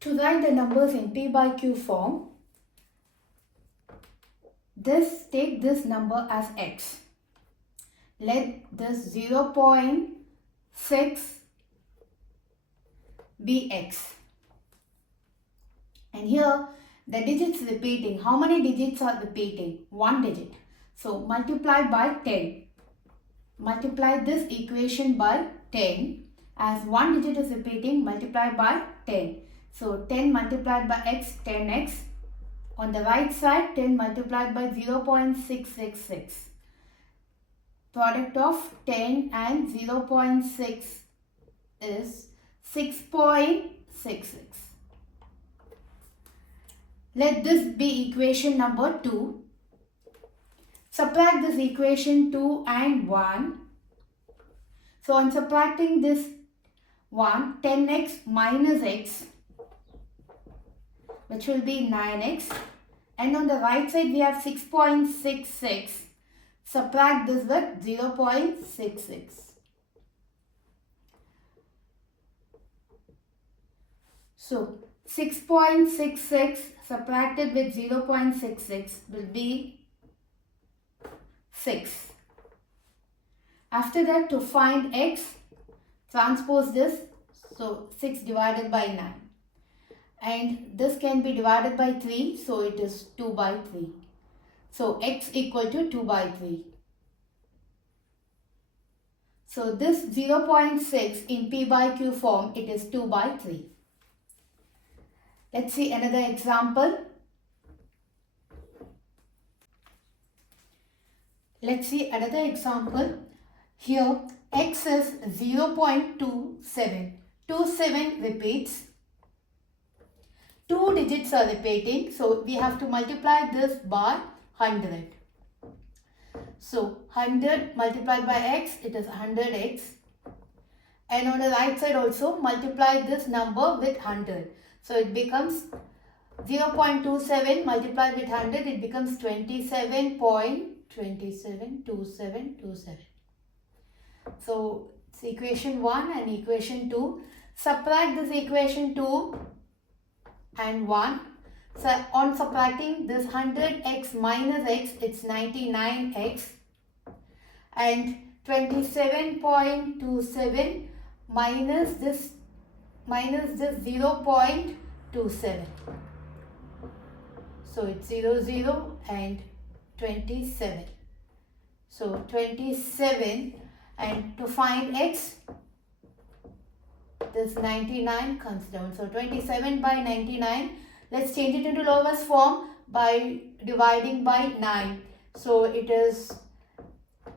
To write the numbers in P by Q form, take this number as x. Let this 0.6 be x. And here the digits repeating. How many digits are repeating? One digit. So multiply by 10. Multiply this equation by 10. As one digit is repeating, multiply by 10. So 10 multiplied by x, 10x. On the right side, 10 multiplied by 0.666. Product of 10 and 0.6 is 6.66. Let this be equation number 2. Subtract this equation 2 and 1. So on subtracting this 1, 10x minus x, which will be 9x. And on the right side we have 6.66. Subtract this with 0.66. So 6.66 subtracted with 0.66 will be 6. After that, to find x, transpose this. So 6 divided by 9. And this can be divided by 3. So it is 2 by 3. So x equal to 2 by 3. So this 0.6 in P by Q form, it is 2 by 3. Let's see another example. Here x is 0.27. 27 repeats. 2 digits are repeating. So we have to multiply this by 100. So 100 multiplied by x, it is 100x. And on the right side also multiply this number with 100. So it becomes 0.27 multiplied with 100, it becomes 27.272727. So it's equation 1 and equation 2. Subtract this equation 2 and 1. So on subtracting this 100x minus x, it's 99x. And 27.27 minus this 0.27. So it's 0 and 27. So 27, and to find x, this 99 comes down. So 27 by 99. Let's change it into lowest form by dividing by 9. So it is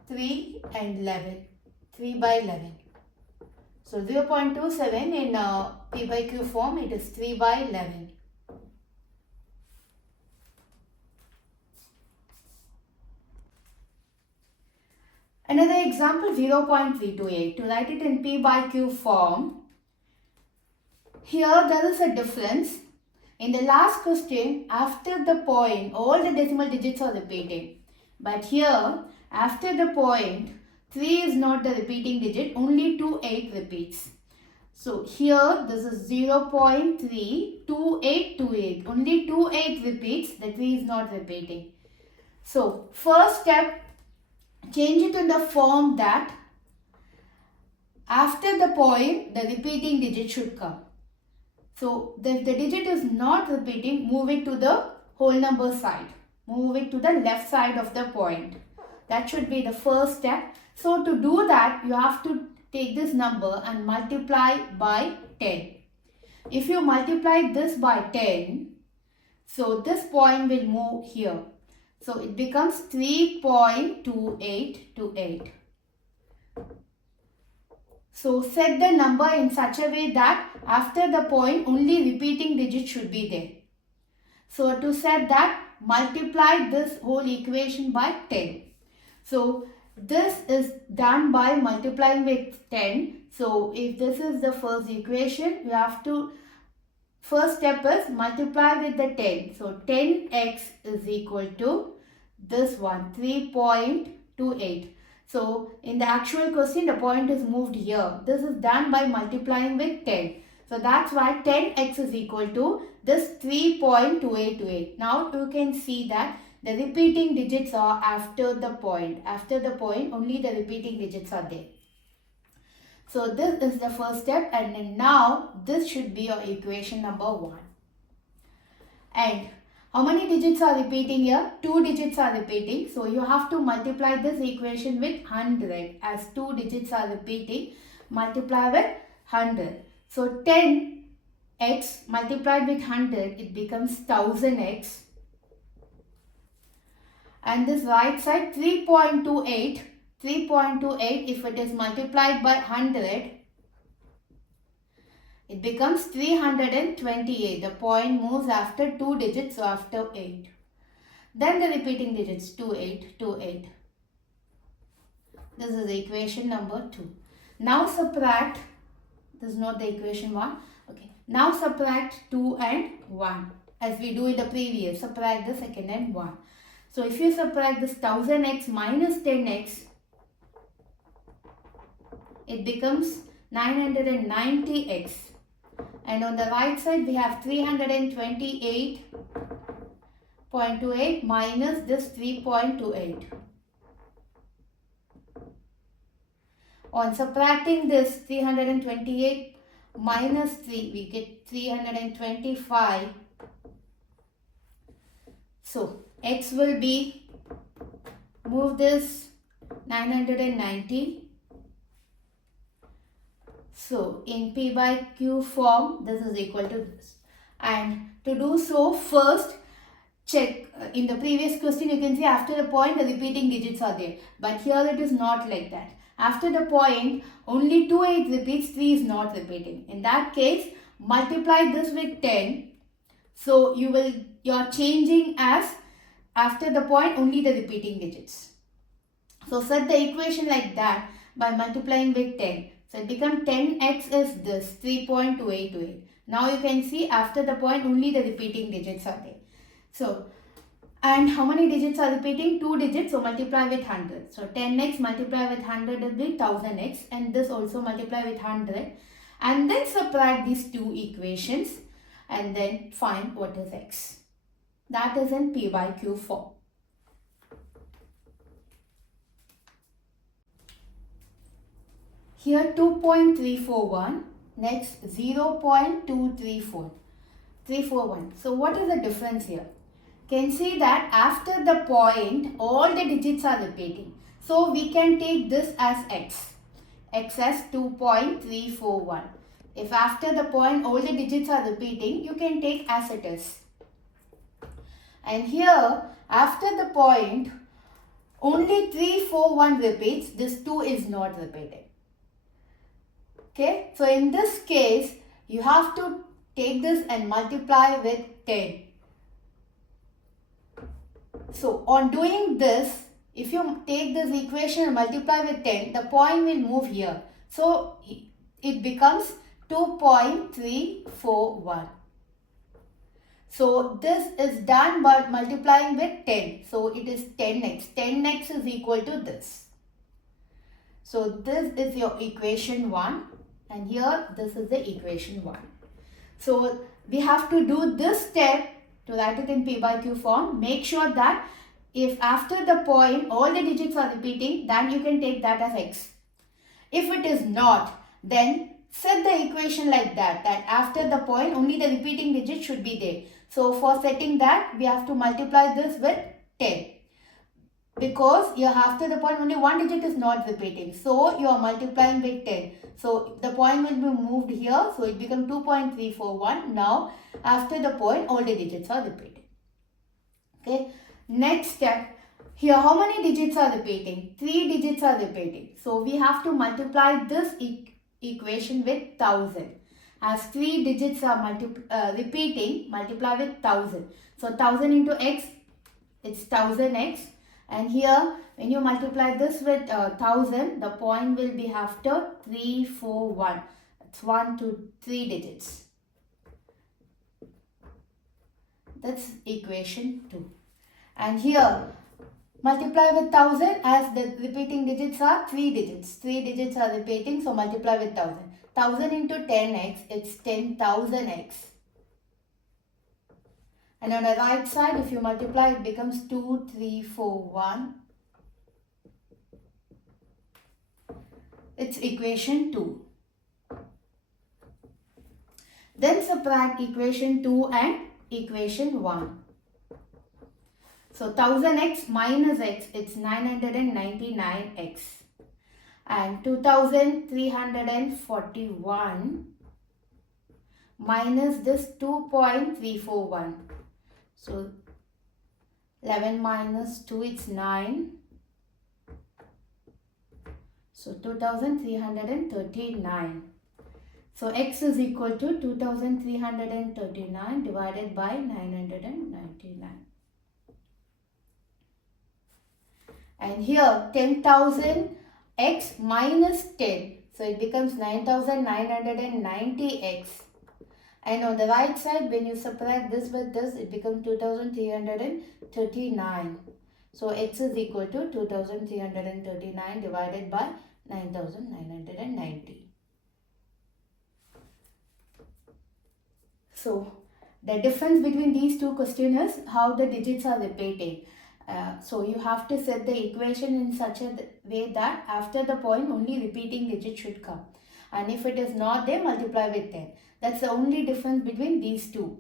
3 and 11. 3 by 11. So 0.27 in P by Q form, it is 3 by 11. Another example, 0.328. To write it in P by Q form, here there is a difference. In the last question, after the point, all the decimal digits are repeating. But here, after the point, 3 is not the repeating digit, only 28 repeats. So here, this is 0.32828. Only 28 repeats, the 3 is not repeating. So, first step, change it in the form that after the point, the repeating digit should come. So, if the digit is not repeating, move it to the whole number side. Move it to the left side of the point. That should be the first step. So, to do that, you have to take this number and multiply by 10. If you multiply this by 10, so this point will move here. So, it becomes 3.2828. So, set the number in such a way that after the point, only repeating digit should be there. So, to set that, multiply this whole equation by 10. So, this is done by multiplying with 10. So, if this is the first equation, you have to, first step is multiply with the 10. So, 10x is equal to this one, 3.28. So, in the actual question, the point is moved here. This is done by multiplying with 10. So that's why 10x is equal to this 3.2828. Now you can see that the repeating digits are after the point. After the point, only the repeating digits are there. So this is the first step, and then now this should be your equation number 1. And how many digits are repeating here? 2 digits are repeating. So you have to multiply this equation with 100, as 2 digits are repeating. Multiply with 100. So 10x multiplied with 100, it becomes 1000x. And this right side 3.28. 3.28, if it is multiplied by 100, it becomes 328. The point moves after 2 digits, so after 8. Then the repeating digits 28, 28. This is equation number 2. Now subtract, this is not the equation 1. Okay. Now subtract 2 and 1. As we do in the previous, subtract the second and 1. So if you subtract this 1000x minus 10x, it becomes 990x. And on the right side, we have 328.28 minus this 3.28. On subtracting this 328 minus 3, we get 325. So x will be, move this 990. So in P by Q form, this is equal to this. And to do so, first check, in the previous question you can see after the point the repeating digits are there. But here it is not like that. After the point, only 28 repeats, 3 is not repeating. In that case, multiply this with 10. So you're changing as after the point only the repeating digits. So set the equation like that by multiplying with 10. So it becomes 10x is this 3.2828. Now you can see after the point only the repeating digits are there. So, and how many digits are repeating? 2 digits, so multiply with 100. So 10x multiply with 100 will be 1000x, and this also multiply with 100. And then subtract these two equations and then find what is x. That is in P by Q form. Here 2.341, next 0.2341. So what is the difference here? Can see that after the point all the digits are repeating. So we can take this as x. X as 2.341. If after the point all the digits are repeating, you can take as it is. And here after the point only 341 repeats, this 2 is not repeating. Okay, so in this case, you have to take this and multiply with 10. So on doing this, if you take this equation and multiply with 10, the point will move here. So it becomes 2.341. So this is done by multiplying with 10. So it is 10x. 10x is equal to this. So this is your equation 1. And here this is the equation 1. So we have to do this step to write it in P by Q form. Make sure that if after the point all the digits are repeating, then you can take that as x. If it is not, then set the equation like that after the point only the repeating digit should be there. So for setting that, we have to multiply this with 10. Because here after the point only one digit is not repeating. So you are multiplying with 10. So the point will be moved here. So it becomes 2.341. Now after the point all the digits are repeating. Okay. Next step. Here how many digits are repeating? 3 digits are repeating. So we have to multiply this equation with 1000. As 3 digits are repeating, multiply with 1000. So 1000 into x, it's 1000x. And here, when you multiply this with 1000, the point will be after 341. It's 1, 2, 3 digits. That's equation 2. And here, multiply with 1000 as the repeating digits are 3 digits. 3 digits are repeating, so multiply with 1000. 1000 into 10x, it's 10,000x. And on the right side, if you multiply, it becomes 2341. It's equation 2. Then subtract equation 2 and equation 1. So 1000x minus x, it's 999x. And 2341 minus this 2.341. So 11 minus 2, it's 9. So 2339. So x is equal to 2339 divided by 999. And here 10,000x minus 10. So it becomes 9,990x. And on the right side, when you subtract this with this, it becomes 2339. So x is equal to 2339 divided by 9,990. So the difference between these two questions is how the digits are repeating. So you have to set the equation in such a way that after the point only repeating digit should come. And if it is not there, multiply with 10. That's the only difference between these two.